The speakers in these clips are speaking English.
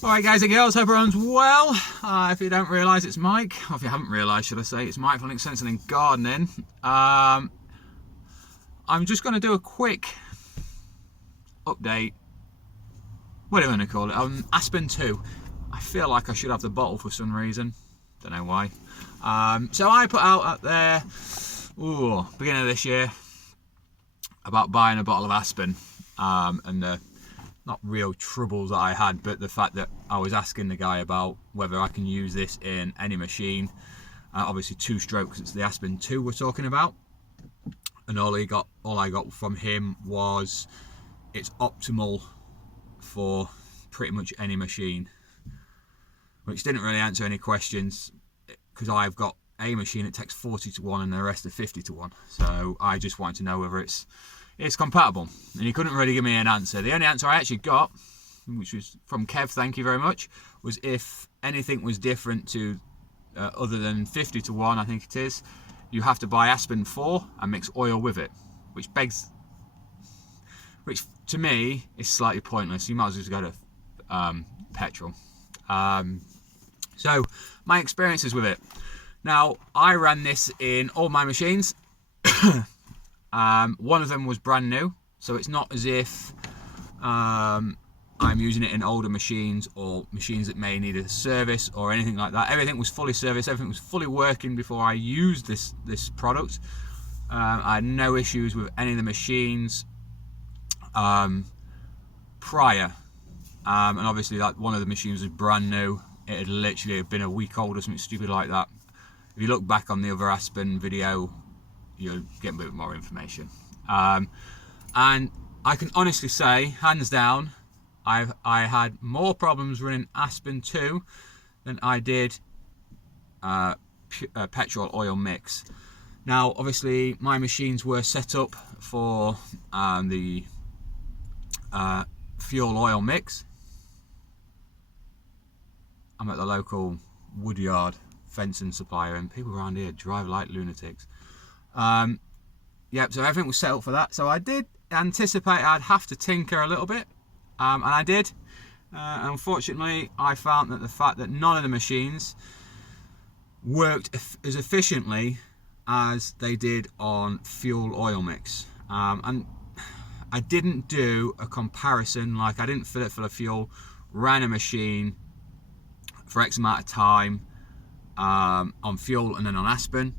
Alright guys and girls, hope everyone's well. If you don't realise, it's Mike, or if you haven't realised should I say, it's Mike from Extension and Gardening. I'm just going to do a quick update, what am I going to call it, on Aspen 2. I feel like I should have the bottle for some reason, don't know why. So I put out there, beginning of this year, about buying a bottle of Aspen, and the not real troubles that I had, but the fact that I was asking the guy about whether I can use this in any machine. Obviously 2 strokes, it's the Aspen 2 we're talking about, and all I got from him was it's optimal for pretty much any machine, which didn't really answer any questions, because I've got a machine that takes 40 to 1 and the rest are 50 to 1, so I just wanted to know whether it's compatible, and he couldn't really give me an answer. The only answer I actually got, which was from Kev, thank you very much, was if anything was different to other than 50 to 1, I think it is, you have to buy Aspen 4 and mix oil with it, which to me is slightly pointless. You might as well just go to petrol. So my experiences with it. Now, I ran this in all my machines. One of them was brand new, so it's not as if I'm using it in older machines or machines that may need a service or anything like that. Everything was fully serviced, everything was fully working before I used this product. I had no issues with any of the machines prior, and obviously that one of the machines was brand new. It had literally been a week old or something stupid like that. If you look back on the other Aspen video, you'll get a bit more information. And I can honestly say, hands down, I had more problems running Aspen 2 than I did petrol oil mix. Now, obviously, my machines were set up for the fuel oil mix. I'm at the local woodyard fencing supplier, and people around here drive like lunatics. Yep, so everything was set up for that. So I did anticipate I'd have to tinker a little bit, and I did. Unfortunately, I found that the fact that none of the machines worked as efficiently as they did on fuel oil mix. And I didn't do a comparison, like I didn't fill it full of fuel, ran a machine for X amount of time on fuel and then on Aspen,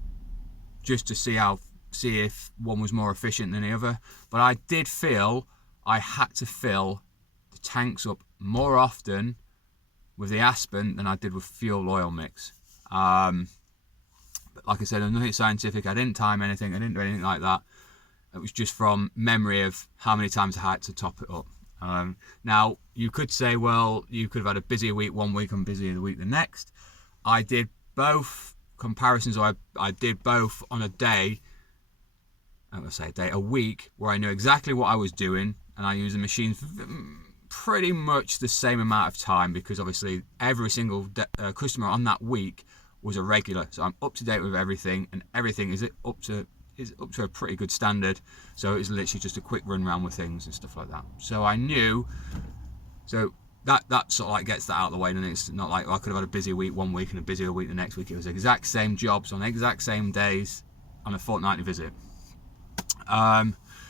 just to see if one was more efficient than the other. But I did feel I had to fill the tanks up more often with the Aspen than I did with fuel oil mix. But like I said, I'm nothing scientific. I didn't time anything, I didn't do anything like that. It was just from memory of how many times I had to top it up. Now, you could say, well, you could have had a busier week one week and busier the week the next. I did both comparisons, or I did both on a day, a week, where I knew exactly what I was doing, and I used the machine for pretty much the same amount of time, because obviously every single customer on that week was a regular, so I'm up to date with everything, and everything is up to a pretty good standard. So it was literally just a quick run around with things and stuff like that. So I knew, so that sort of like gets that out of the way, and it's not like I could have had a busy week one week and a busier week the next week. It was the exact same jobs on the exact same days on a fortnightly visit.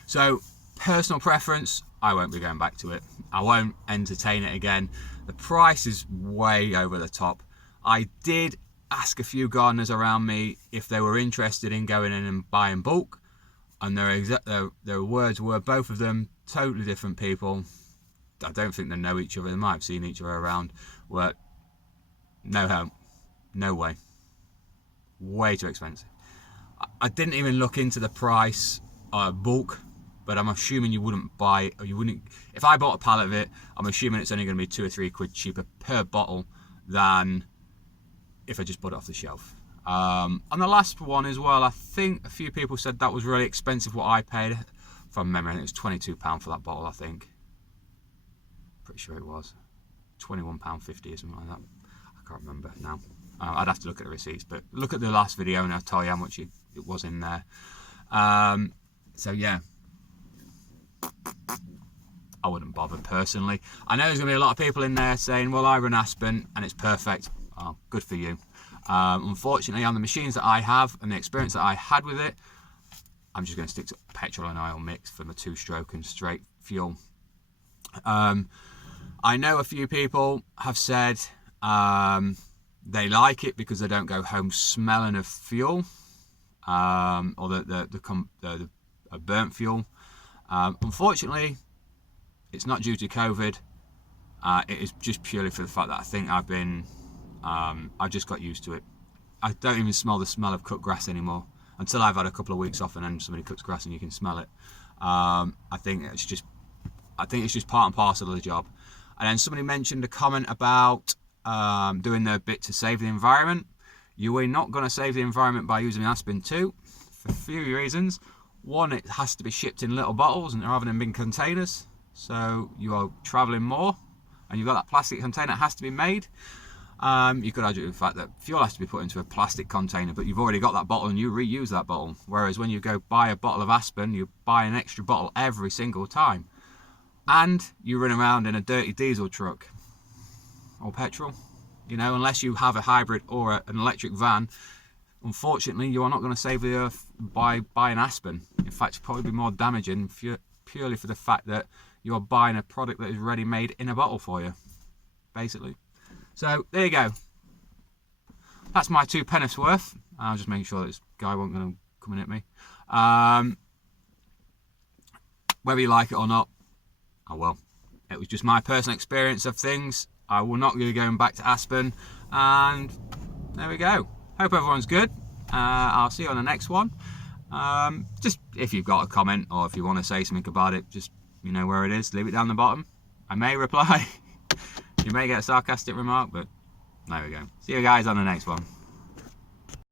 So personal preference, I won't be going back to it. I won't entertain it again. The price is way over the top. I did ask a few gardeners around me if they were interested in going in and buying bulk, and their words were, both of them totally different people. I don't think they know each other. They might have seen each other around. Were no way, way too expensive. I didn't even look into the price bulk, but I'm assuming you wouldn't buy, or you wouldn't, if I bought a pallet of it, I'm assuming it's only going to be £2 or £3 cheaper per bottle than if I just bought it off the shelf. On the last one as well, I think a few people said that was really expensive what I paid. From memory, I think it was £22 for that bottle, I think. Pretty sure it was £21.50 or something like that. I can't remember now. I'd have to look at the receipts, but look at the last video and I'll tell you how much it was in there. So yeah, I wouldn't bother personally. I know there's going to be a lot of people in there saying, well, I run Aspen and it's perfect. Oh, good for you. Unfortunately, on the machines that I have and the experience that I had with it, I'm just going to stick to petrol and oil mix for my 2-stroke and straight fuel. I know a few people have said they like it because they don't go home smelling of fuel, or the burnt fuel. Unfortunately, it's not due to COVID. It is just purely for the fact that I think I just got used to it. I don't even smell the smell of cut grass anymore until I've had a couple of weeks off and then somebody cuts grass and you can smell it. I think it's just part and parcel of the job. And then somebody mentioned a comment about doing their bit to save the environment. You are not going to save the environment by using Aspen 2 for a few reasons. One, it has to be shipped in little bottles and rather than big containers, so you are travelling more, and you've got that plastic container that has to be made. You could argue the fact that fuel has to be put into a plastic container, but you've already got that bottle and you reuse that bottle. Whereas when you go buy a bottle of Aspen, you buy an extra bottle every single time. And you run around in a dirty diesel truck or petrol. You know, unless you have a hybrid or an electric van, unfortunately, you are not going to save the earth by buying Aspen. In fact, it's probably more damaging purely for the fact that you are buying a product that is ready made in a bottle for you, basically. So there you go. That's my 2 pence worth. I was just making sure that this guy wasn't going to come in at me. Whether you like it or not, oh well. It was just my personal experience of things. I will not be going back to Aspen, and there we go. Hope everyone's good. I'll see you on the next one. Just if you've got a comment or if you want to say something about it, just you know where it is, leave it down the bottom. I may reply. You may get a sarcastic remark, but there we go. See you guys on the next one.